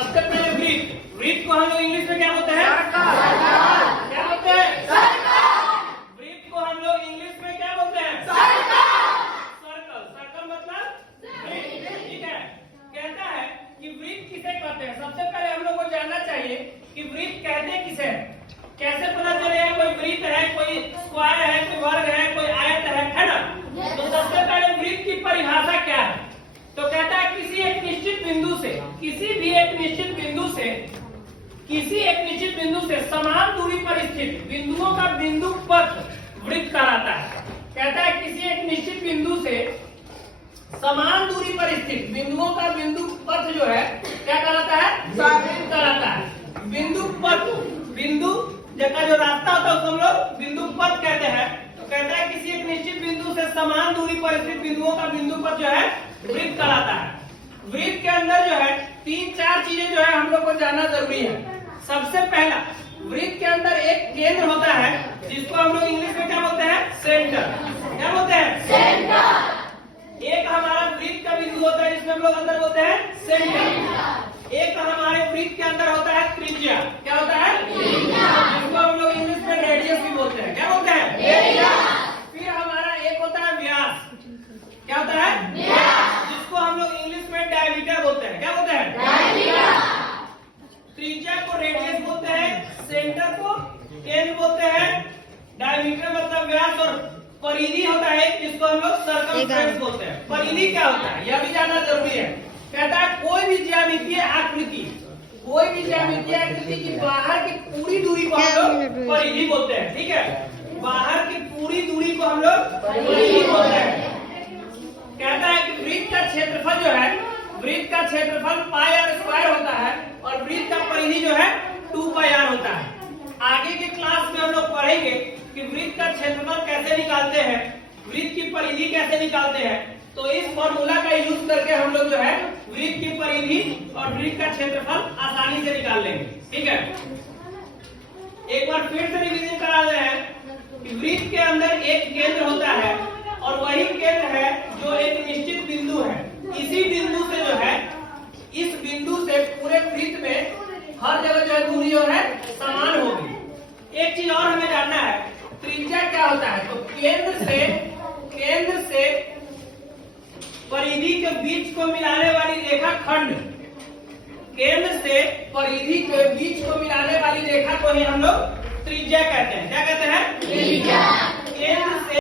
सबसे पहले वृत्त। वृत्त को हम लोग इंग्लिश में क्या बोलते हैं? क्या बोलते हैं? वृत्त को हम लोग इंग्लिश में क्या बोलते हैं? सर्कल। सर्कल मतलब वृत्त। ठीक है। कहता है कि वृत्त किसे कहते हैं? सबसे पहले हम लोग को जानना चाहिए कि वृत्त कहते किसे हैं। कैसे पता चलेगा कोई वृत्त है, कोई स्क्वायर है, कोई वर्ग है, कोई आयत है ना? तो सबसे पहले वृत्त की परिभाषा क्या है? तो कहता है किसी एक निश्चित बिंदु से, किसी भी एक निश्चित बिंदु से, किसी एक निश्चित बिंदु से समान दूरी पर स्थित बिंदुओं का बिंदु पथ वृत्त कहलाता है। कहता है किसी एक निश्चित बिंदु से समान दूरी पर स्थित बिंदुओं का बिंदु पथ जो है क्या कहलाता है? वृत्त कहलाता है। बिंदु पथ, बिंदु का जो रास्ता होता है उसको हम लोग बिंदु पथ कहते हैं। तो कहता है किसी एक निश्चित बिंदु से समान दूरी पर स्थित बिंदुओं का बिंदु पथ जो है वृत्त कहलाता है। वृत्त के अंदर जो है 3-4 चीजें जो है हम लोग को जानना जरूरी है। सबसे पहला, वृत्त के अंदर एक केंद्र होता है जिसको हम लोग इंग्लिश में क्या बोलते हैं? सेंटर। क्या बोलते हैं? सेंटर। एक हमारा वृत्त का बिंदु होता है जिसमें हम लोग अंदर बोलते हैं सेंटर। एक हमारे वृत्त के अंदर होता है त्रिज्या। क्या होता है? जिसको हम लोग इंग्लिश में रेडियस भी बोलते हैं। क्या बोलते हैं? फिर हमारा एक होता है व्यास। क्या होता है? जिसको हम लोग इंग्लिश में डायमीटर बोलते हैं। क्या बोलते हैं? त्रिज्या को रेडियस बोलते हैं, सेंटर को केंद्र बोलते हैं, डायमीटर मतलब व्यास, और परिधि होता है जिसको हम लोग सर्कमफ्रेंस बोलते हैं। परिधि क्या होता है यह भी जानना जरूरी है। कहता है कोई भी ज्यामितीय आकृति, कोई भी ज्यामितीय आकृति की बाहर की पूरी दूरी को हम लोग परिधि बोलते हैं। ठीक है, बाहर की पूरी दूरी को हम लोग परिधि बोलते हैं। कहता है कि वृत्त का क्षेत्रफल जो है, वृत्त का क्षेत्रफल पाई आर स्क्वायर होता है और वृत्त का परिधि जो है 2 पाई आर होता है। आगे के क्लास में हम लोग पढ़ेंगे कि वृत्त का क्षेत्रफल कैसे निकालते हैं, वृत्त की परिधि कैसे निकालते हैं। तो इस फॉर्मूला का यूज करके हम लोग जो है वृत्त की परिधि और वृत्त का क्षेत्रफल आसानी से निकाल लेंगे। ठीक है, एक बार फिर से रिवीजन करा रहे हैं कि वृत्त के अंदर एक केंद्र होता है और वही केंद्र है जो एक निश्चित बिंदु है। इसी बिंदु से जो है, इस बिंदु से पूरे वृत्त में हर जगह जो है दूरी जो है समान होगी। एक चीज और हमें जानना है, त्रिज्या क्या होता है? तो केंद्र से परिधि के बीच को मिलाने वाली रेखा खंड, केंद्र से परिधि के बीच को मिलाने वाली रेखा को ही हम लोग त्रिज्या कहते हैं। क्या कहते हैं? त्रिज्या। केंद्र से